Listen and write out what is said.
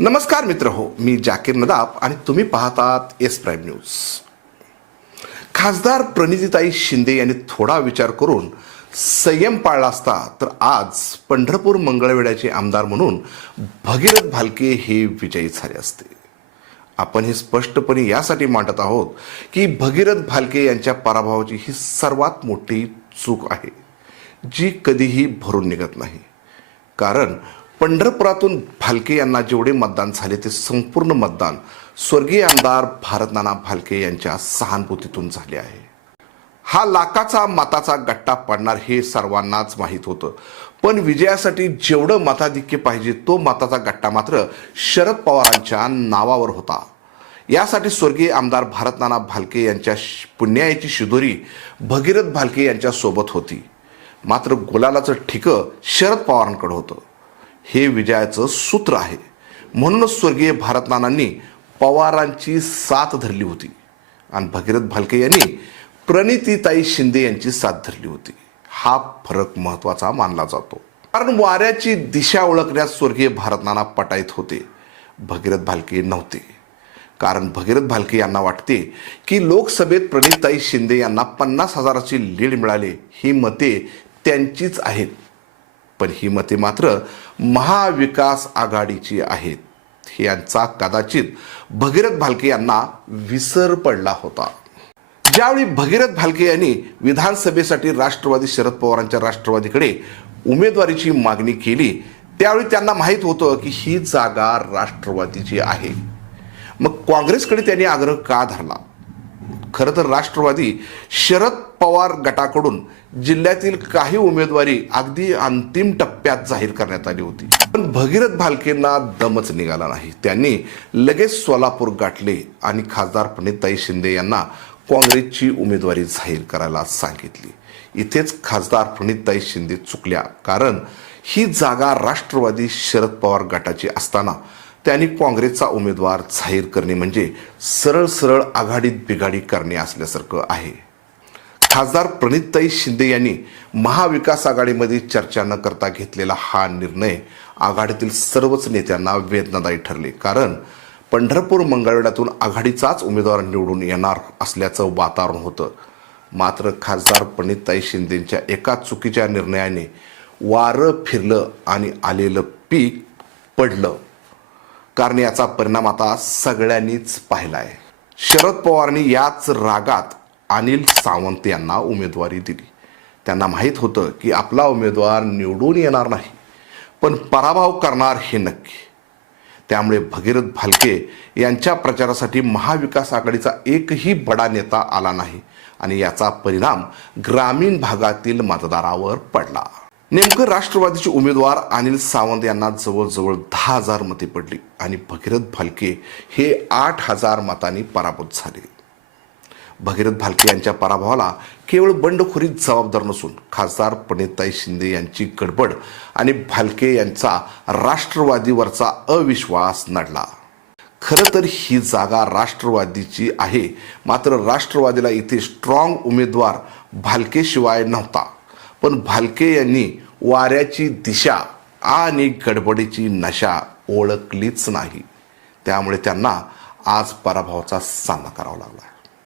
नमस्कार मित्र हो मी जाकीर नदाब आणि तुम्ही पाहतात एस प्राईम न्यूज खासदार प्रणितीताई शिंदे यांनी थोडा विचार करून संयम पाळला असता तर आज पंढरपूर मंगळवेड्याचे आमदार म्हणून भगीरथ भालके हे विजयी झाले असते. आपण हे स्पष्टपणे यासाठी मांडत आहोत की भगीरथ भालके यांच्या पराभवाची ही सर्वात मोठी चूक आहे जी कधीही भरून निघत नाही. कारण पंढरपुरातून भालके यांना जेवढे मतदान झाले ते संपूर्ण मतदान स्वर्गीय आमदार भारतनाना भालके यांच्या सहानुभूतीतून झाले आहे. हा लाखाचा मताचा गट्टा पडणार हे सर्वांनाच माहीत होतं. पण विजयासाठी जेवढं मताधिक्य पाहिजे तो मताचा गट्टा मात्र शरद पवारांच्या नावावर होता. यासाठी स्वर्गीय आमदार भारतनाना भालके यांच्या श- शिदोरी भगीरथ भालके यांच्यासोबत होती. मात्र गुलालाचं ठिकं शरद पवारांकडे होतं. हे विजयाचं सूत्र आहे. म्हणूनच स्वर्गीय भारतनानांनी पवारांची साथ धरली होती. आणि भगीरथ भालके यांनी प्रणितीताई शिंदे यांची साथ धरली होती. हा फरक महत्त्वाचा मानला जातो. कारण वाऱ्याची दिशा ओळखण्यास स्वर्गीय भारतनाना पटायत होते. भगीरथ भालके नव्हते. कारण भगीरथ भालके यांना वाटते की लोकसभेत प्रणितताई शिंदे यांना पन्नास हजाराची लीड मिळाली. ही मते त्यांचीच आहेत. पण ही मते मात्र महाविकास आघाडीची आहेत. यांचा कदाचित भगीरथ भालके यांना विसर पडला होता. ज्यावेळी भगीरथ भालके यांनी विधानसभेसाठी राष्ट्रवादी शरद पवारांच्या राष्ट्रवादीकडे उमेदवारीची मागणी केली त्यावेळी त्यांना माहीत होतं की ही जागा राष्ट्रवादीची आहे. मग काँग्रेसकडे त्यांनी आग्रह का धरला? खरं तर राष्ट्रवादी शरद पवार गटाकडून जिल्ह्यातील काही उमेदवारी अगदी अंतिम टप्प्यात जाहीर करण्यात आली होती. पण भगीरथ भालकेंना दमच निघाला नाही. त्यांनी लगेच सोलापूर गाठले आणि खासदार प्रणितताई शिंदे यांना काँग्रेसची उमेदवारी जाहीर करायला सांगितली. इथेच खासदार प्रणितताई शिंदे चुकल्या. कारण ही जागा राष्ट्रवादी शरद पवार गटाची असताना त्यांनी काँग्रेसचा उमेदवार जाहीर करणे म्हणजे सरळ सरळ आघाडीत बिघाडी करणे असल्यासारखं आहे. खासदार प्रणितताई शिंदे यांनी महाविकास आघाडीमध्ये चर्चा न करता घेतलेला हा निर्णय आघाडीतील सर्वच नेत्यांना वेदनादायी ठरले. कारण पंढरपूर मंगळवेढ्यातून आघाडीचाच उमेदवार निवडून येणार असल्याचं वातावरण होतं. मात्र खासदार प्रणितताई शिंदेच्या एका चुकीच्या निर्णयाने वारं फिरलं आणि आलेलं पीक पडलं. कारण याचा परिणाम आता सगळ्यांनीच पाहिला आहे शरद पवारांनी याच रागात अनिल सावंत यांना उमेदवारी दिली. त्यांना माहीत होतं की आपला उमेदवार निवडून येणार नाही पण पराभव करणार हे नक्की. त्यामुळे भगीरथ भालके यांच्या प्रचारासाठी महाविकास आघाडीचा एकही बडा नेता आला नाही आणि याचा परिणाम ग्रामीण भागातील मतदारावर पडला. नेमकं राष्ट्रवादीचे उमेदवार अनिल सावंत यांना जवळजवळ दहा हजार मते पडली आणि भगीरथ भालके हे आठ हजार मतांनी पराभूत झाले. भगीरथ भालके यांच्या पराभवाला केवळ बंडखोरीत जबाबदार नसून खासदार प्रणितताई शिंदे यांची गडबड आणि भालके यांचा राष्ट्रवादीवरचा अविश्वास नडला. खरं तर ही जागा राष्ट्रवादीची आहे मात्र राष्ट्रवादीला इथे स्ट्रॉंग उमेदवार भालकेशिवाय नव्हता. पण भालके यांनी वाऱ्याची दिशा आणि गडबडीची नशा ओळखलीच नाही. त्यामुळे त्यांना आज पराभवाचा सामना करावा लागला